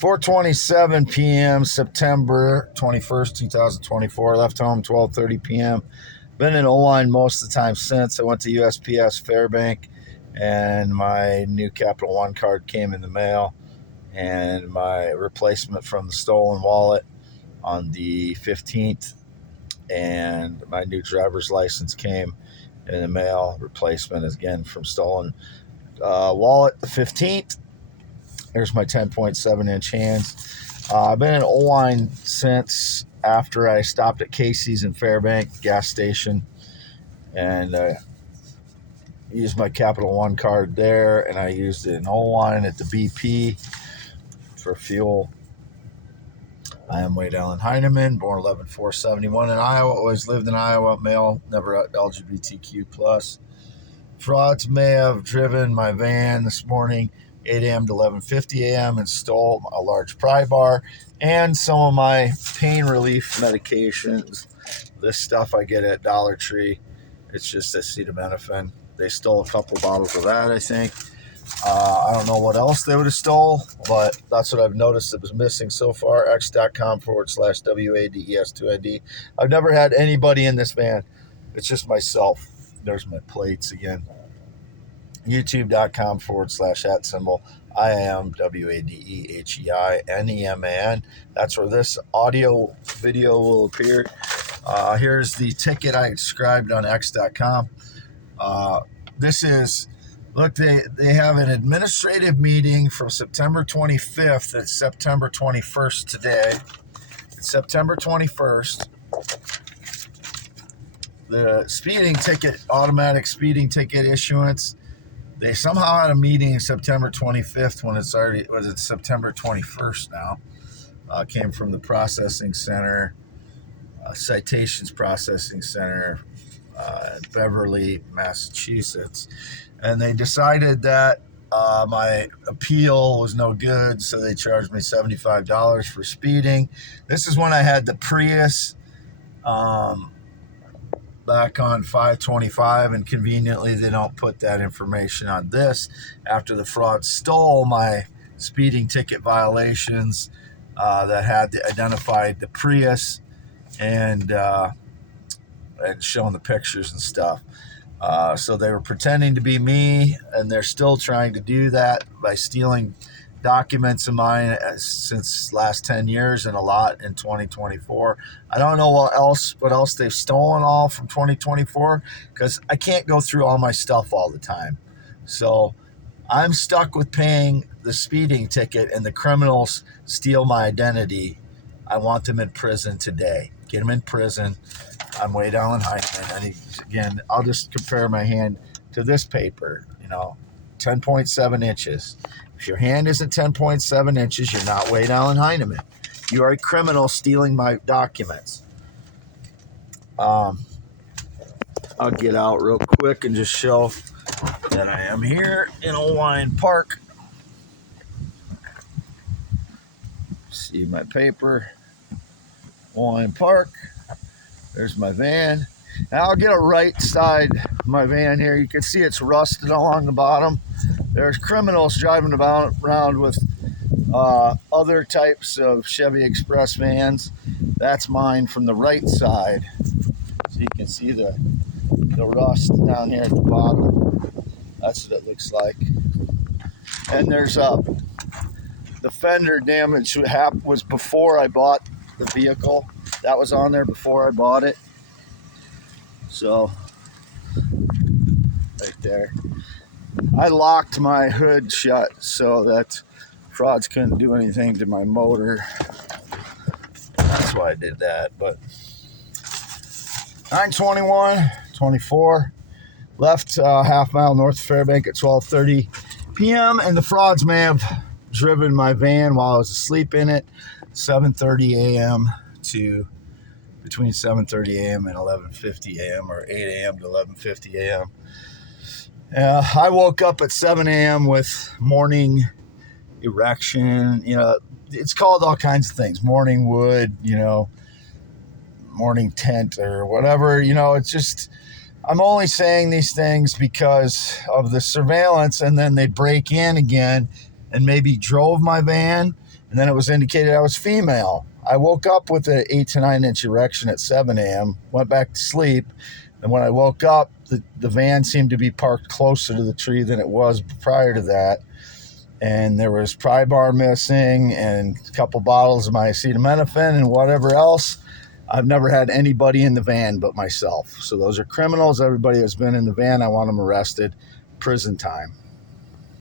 4:27 p.m. September 21st, 2024. Left home 12:30 p.m. Been in Oelwein most of the time since. I went to USPS Fairbank, and my new Capital One card came in the mail, and my replacement from the stolen wallet on the 15th, and my new driver's license came in the mail. Replacement is again from stolen wallet the 15th. Here's my 10.7-inch hands. I've been in Oelwein since after I stopped at Casey's in Fairbank gas station, and used my Capital One card there, and I used it in Oelwein at the BP for fuel. I am Wade Allen Heineman, born 11/4/71 in Iowa. Always lived in Iowa. Male, never LGBTQ+. Frauds may have driven my van this morning 8 a.m. to 11:50 a.m. and stole a large pry bar and some of my pain relief medications. This stuff I get at Dollar Tree. It's just acetaminophen. They stole a couple bottles of that, I think. I don't know what else they would have stole, but that's what I've noticed that was missing so far. x.com/WADES2ID. I've never had anybody in this van. It's just myself. There's my plates again. YouTube.com/@ IAMWADEHEINEMAN. That's where this audio video will appear. Here's the ticket I described on x.com. This is, look, they have an administrative meeting from September 25th and September 21st today. It's September 21st. The speeding ticket, automatic speeding ticket issuance, they somehow had a meeting September 25th when it's September 21st now. Came from the processing center, citations processing center in Beverly, Massachusetts. And they decided that my appeal was no good, so they charged me $75 for speeding. This is when I had the Prius back on 525, and conveniently they don't put that information on this. After the fraud stole my speeding ticket violations that had identified the Prius and showing the pictures and stuff. So they were pretending to be me, and they're still trying to do that by stealing documents of mine since last 10 years and a lot in 2024. I don't know what else they've stolen all from 2024, because I can't go through all my stuff all the time. So I'm stuck with paying the speeding ticket, and the criminals steal my identity. I want them in prison today. Get them in prison. I'm Wade Allen Heineman. And again, I'll just compare my hand to this paper, 10.7 inches. If your hand isn't 10.7 inches, you're not Wade Allen Heineman. You are a criminal stealing my documents. I'll get out real quick and just show that I am here in Oelwein Park. See my paper. Oelwein Park. There's my van. Now I'll get a right side of my van here. You can see it's rusted along the bottom. There's criminals driving around with other types of Chevy Express vans. That's mine from the right side. So you can see the rust down here at the bottom. That's what it looks like. And there's the fender damage was before I bought the vehicle. That was on there before I bought it. So, right there. I locked my hood shut so that frauds couldn't do anything to my motor. That's why I did that. But 9/21/24, left half mile north of Fairbank at 12:30 p.m. And the frauds may have driven my van while I was asleep in it, 7:30 a.m. to between 7:30 a.m. and 11:50 a.m. or 8 a.m. to 11:50 a.m. I woke up at 7 a.m. with morning erection. It's called all kinds of things. Morning wood, morning tent or whatever. It's just, I'm only saying these things because of the surveillance, and then they break in again and maybe drove my van and then it was indicated I was female. I woke up with an 8 to 9 inch erection at 7 a.m., went back to sleep, and when I woke up, the van seemed to be parked closer to the tree than it was prior to that, and there was pry bar missing and a couple bottles of my acetaminophen and whatever else. I've never had anybody in the van but myself. So those are criminals. Everybody that's been in the van, I want them arrested. Prison time.